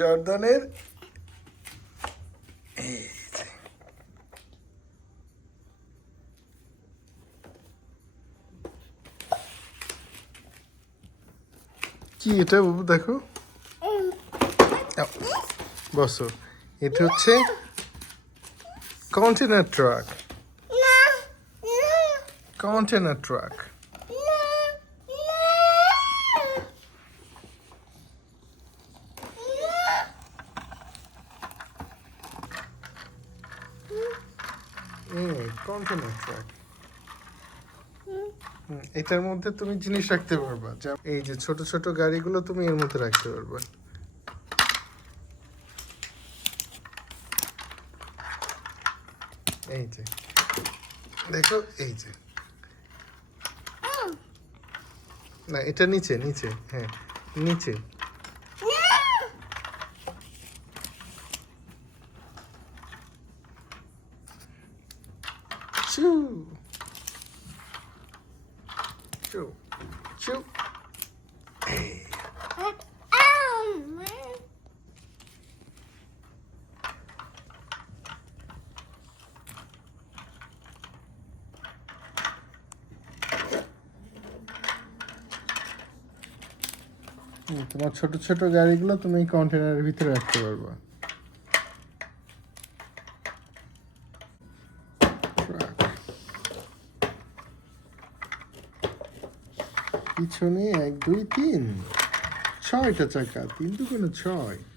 জর্দানের এই যে কি এটা বাবু দেখো বসো এটা হচ্ছে container truck container truck container truck এটার মধ্যে তুমি জিনিস রাখতে পারবা এই যে ছোট ছোট গাড়িগুলো তুমি এর মধ্যে রাখতে পারবা এই যে দেখো এই যে না এটা নিচে নিচে হ্যাঁ নিচে চু চু চু এই তোমার ছোট ছোট গাড়িগুলো তুমি এই কন্টেনারের ভিতরে রাখতে পারবা পিছনে 1 2 3 6টা চাকা 3 2 6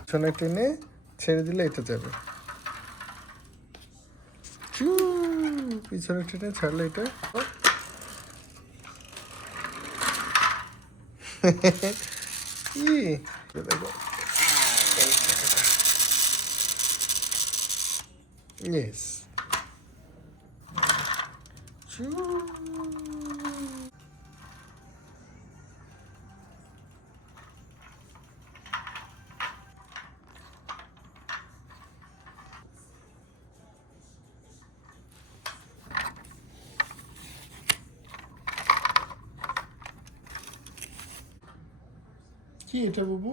পিছনে টেনে ছেড়ে দিলে এটা যাবে পিছনে টেনে ছাড়লে এটা কি দেখো ইয়েস কি এটা বাবু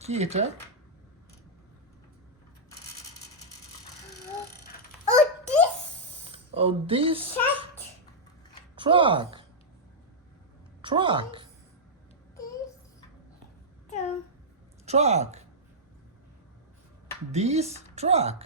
কি এটা Oh, this truck. Truck. This truck.